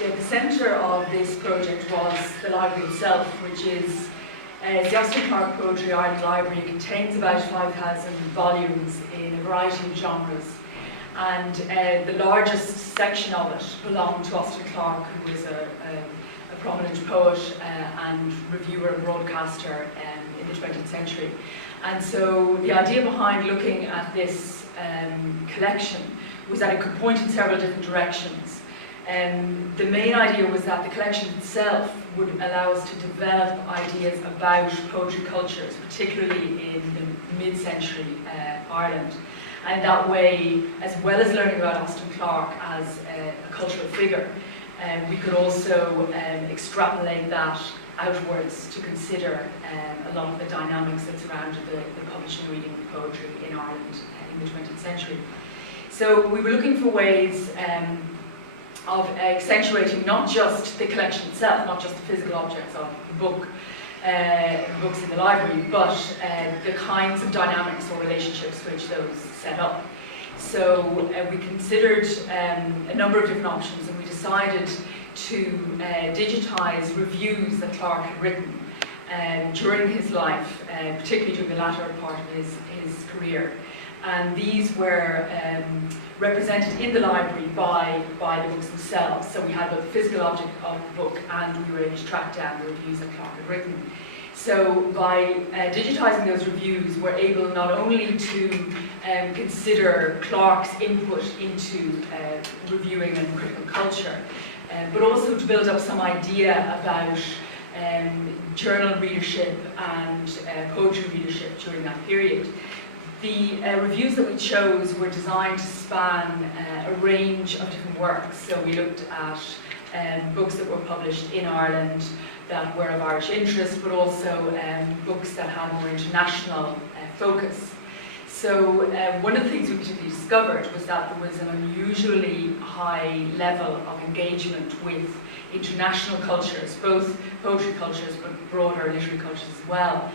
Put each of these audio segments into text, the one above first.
Yeah, the centre of this project was the library itself, which is the Austin Clarke Poetry Ireland Library. It contains about 5,000 volumes in a variety of genres, and the largest section of it belonged to Austin Clarke, who was a prominent poet and reviewer and broadcaster in the 20th century. And so the idea behind looking at this collection was that it could point in several different directions. The main idea was that the collection itself would allow us to develop ideas about poetry cultures, particularly in the mid-century Ireland. And that way, as well as learning about Austin Clarke as a cultural figure, we could also extrapolate that outwards to consider a lot of the dynamics that surrounded the publishing and reading of poetry in Ireland in the 20th century. So we were looking for ways of accentuating not just the collection itself, not just the physical objects of the book, books in the library, but the kinds of dynamics or relationships which those set up. So we considered a number of different options, and we decided to digitise reviews that Clarke had written during his life, particularly during the latter part of his career. And these were represented in the library by the books themselves. So we had both the physical object of the book, and we were able to track down the reviews that Clarke had written. So by digitising those reviews, we're able not only to consider Clarke's input into reviewing and critical culture, but also to build up some idea about journal readership and poetry readership during that period. The reviews that we chose were designed to span a range of different works. So we looked at books that were published in Ireland that were of Irish interest, but also books that had more international focus. So one of the things we particularly discovered was that there was an unusually high level of engagement with international cultures, both poetry cultures but broader literary cultures as well,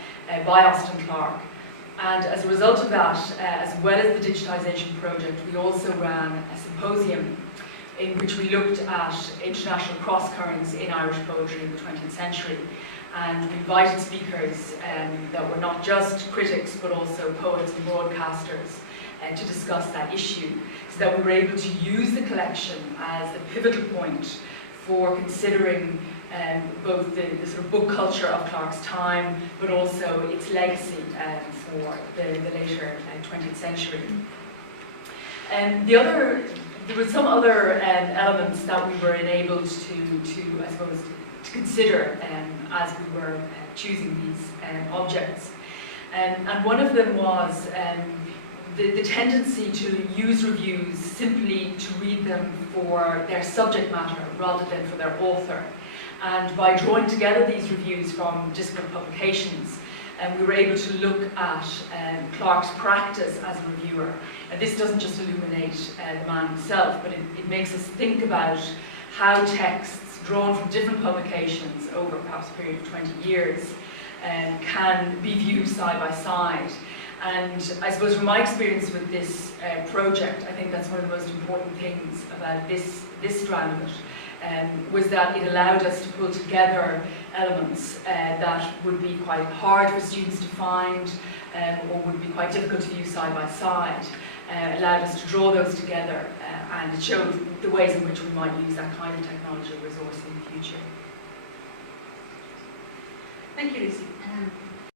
by Austin Clarke. And as a result of that, as well as the digitisation project, we also ran a symposium in which we looked at international cross-currents in Irish poetry in the 20th century. And we invited speakers that were not just critics, but also poets and broadcasters to discuss that issue, so that we were able to use the collection as the pivotal point for considering both the sort of book culture of Clarke's time, but also its legacy for the later 20th century. There were some other elements that we were enabled to I suppose, to consider as we were choosing these objects. And one of them was the tendency to use reviews simply to read them for their subject matter rather than for their author. And by drawing together these reviews from disparate publications, we were able to look at Clarke's practice as a reviewer. And this doesn't just illuminate the man himself, but it makes us think about how texts drawn from different publications over perhaps a period of 20 years can be viewed side by side. And I suppose from my experience with this project, I think that's one of the most important things about this strand of it. Was that it allowed us to pull together elements that would be quite hard for students to find or would be quite difficult to view side by side. Allowed us to draw those together and it showed the ways in which we might use that kind of technology or resource in the future. Thank you, Lucy.